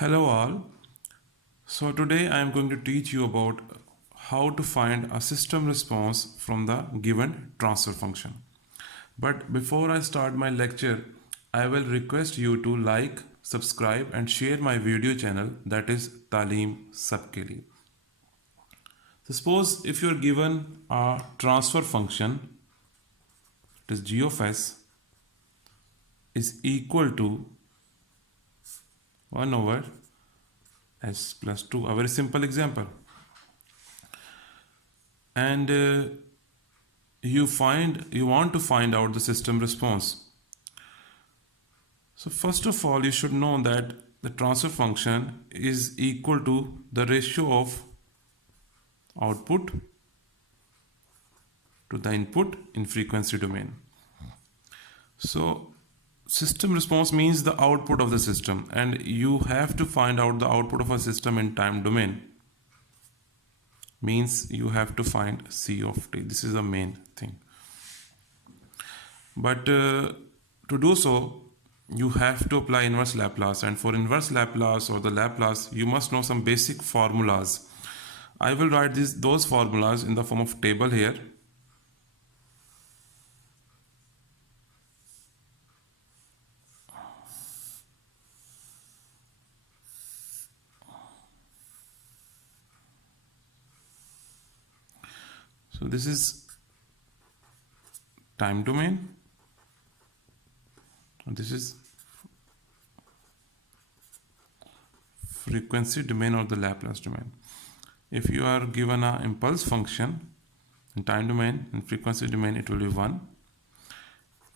Hello all. So today I am going to teach you about how to find a system response from the given transfer function. But before I start my lecture, I will request you to like, subscribe and share my video channel, that is Talim Sabke Liye. Suppose if you are given a transfer function, it is g of s is equal to 1 over s plus 2, a very simple example. And you want to find out the system response. So first of all, you should know that the transfer function is equal to the ratio of output to the input in frequency domain. So system response means the output of the system, and you have to find out the output of a system in time domain. Means you have to find C of t. This is the main thing. But to do so, you have to apply inverse Laplace, and for inverse Laplace or the Laplace, you must know some basic formulas. I will write those formulas in the form of table here. So this is time domain, and this is frequency domain or the Laplace domain. If you are given an impulse function in time domain and frequency domain, it will be 1.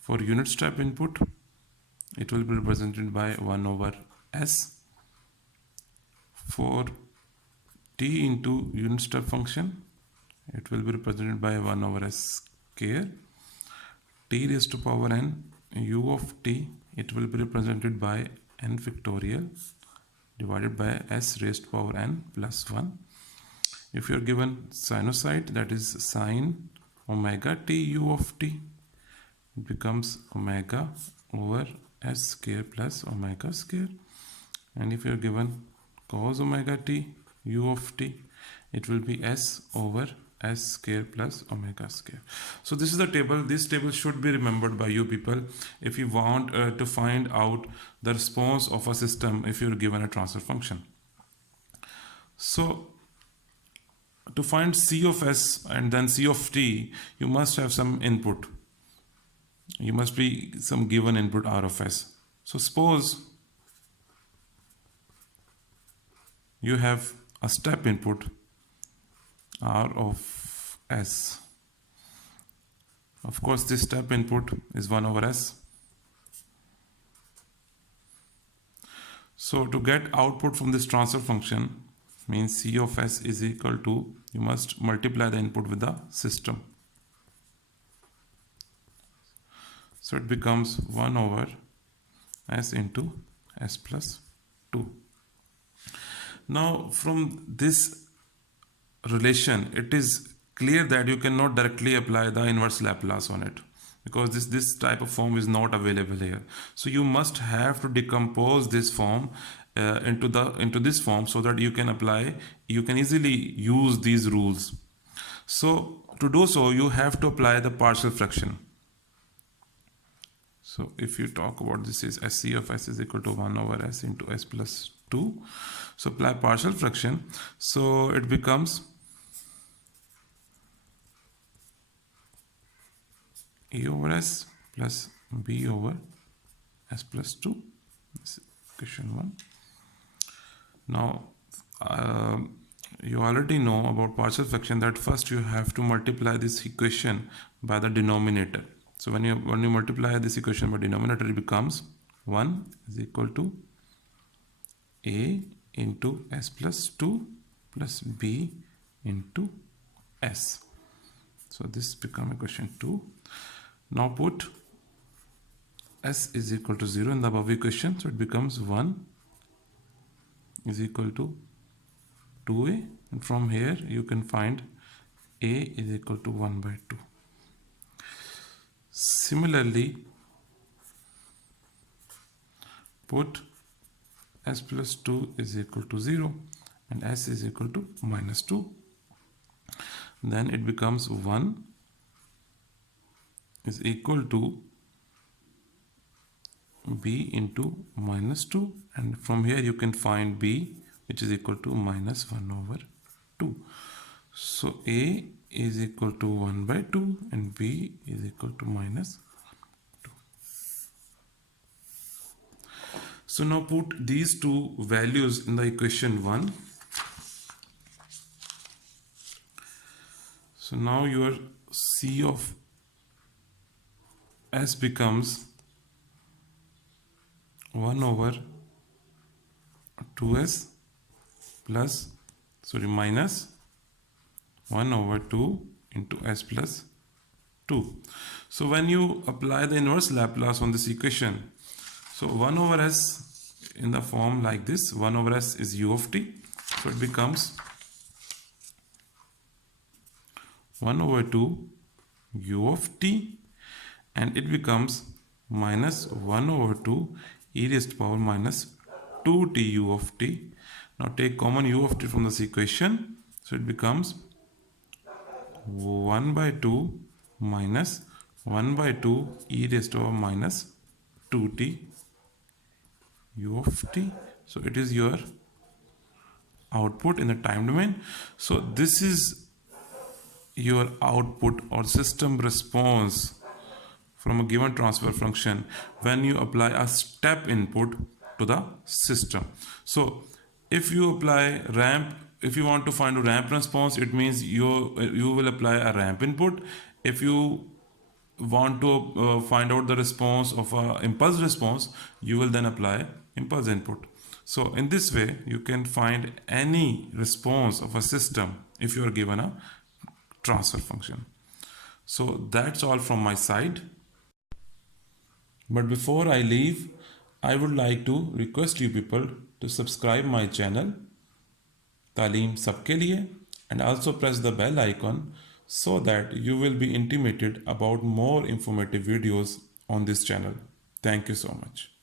For unit step input, it will be represented by 1 over s. For t into unit step function, it will be represented by 1 over s square. T raised to power n u of t, it will be represented by n factorial divided by s raised to power n plus 1. If you are given sinusoid, that is sine omega t u of t, it becomes omega over s square plus omega square. And if you are given cos omega t u of t, it will be s over s square plus omega square. So this is the table. This table should be remembered by you people if you want to find out the response of a system if you're given a transfer function. So to find C of s and then C of t, you must have some input. You must be some given input R of s. So suppose you have a step input R of s. Of course, this step input is 1 over s. So to get output from this transfer function, means C of s is equal to, you must multiply the input with the system. So it becomes 1 over s into s plus 2. Now from this relation, it is clear that you cannot directly apply the inverse Laplace on it, because this type of form is not available here. So you must have to decompose this form into this form so that you can easily use these rules. So to do so, you have to apply the partial fraction. So if you talk about this is SC of s is equal to 1 over s into s plus 2. So apply partial fraction. So it becomes a over s plus b over s plus 2. This is question 1. Now you already know about partial fraction that first you have to multiply this equation by the denominator. So when you multiply this equation by denominator, it becomes 1 is equal to a into s plus 2 plus b into s. So this becomes equation 2. Now put s is equal to 0 in the above equation, so it becomes 1 is equal to 2a, and from here you can find a is equal to 1 by 2. Similarly, put s plus 2 is equal to 0 and s is equal to minus 2. Then it becomes 1 is equal to b into minus 2, and from here you can find b, which is equal to minus 1 over 2. So a is equal to 1 by 2 and b is equal to minus 2. So now put these two values in the equation 1. So now your c of s becomes 1 over 2s plus, minus 1 over 2 into s plus 2. So when you apply the inverse Laplace on this equation, so 1 over s in the form like this, 1 over s is u of t. So it becomes 1 over 2 u of t, and it becomes minus 1 over 2 e raised to power minus 2t u of t. Now take common u of t from this equation. So it becomes 1 by 2 minus 1 by 2 e raised to power minus 2t u of t. So it is your output in the time domain. So this is your output or system response from a given transfer function when you apply a step input to the system. So if you apply ramp, if you want to find a ramp response, it means you will apply a ramp input. If you want to find out the response of a impulse response, you will then apply impulse input. So in this way you can find any response of a system if you are given a transfer function. So that's all from my side. But before I leave, I would like to request you people to subscribe my channel Talim Sabke Liye, and also press the bell icon so that you will be intimated about more informative videos on this channel. Thank you so much.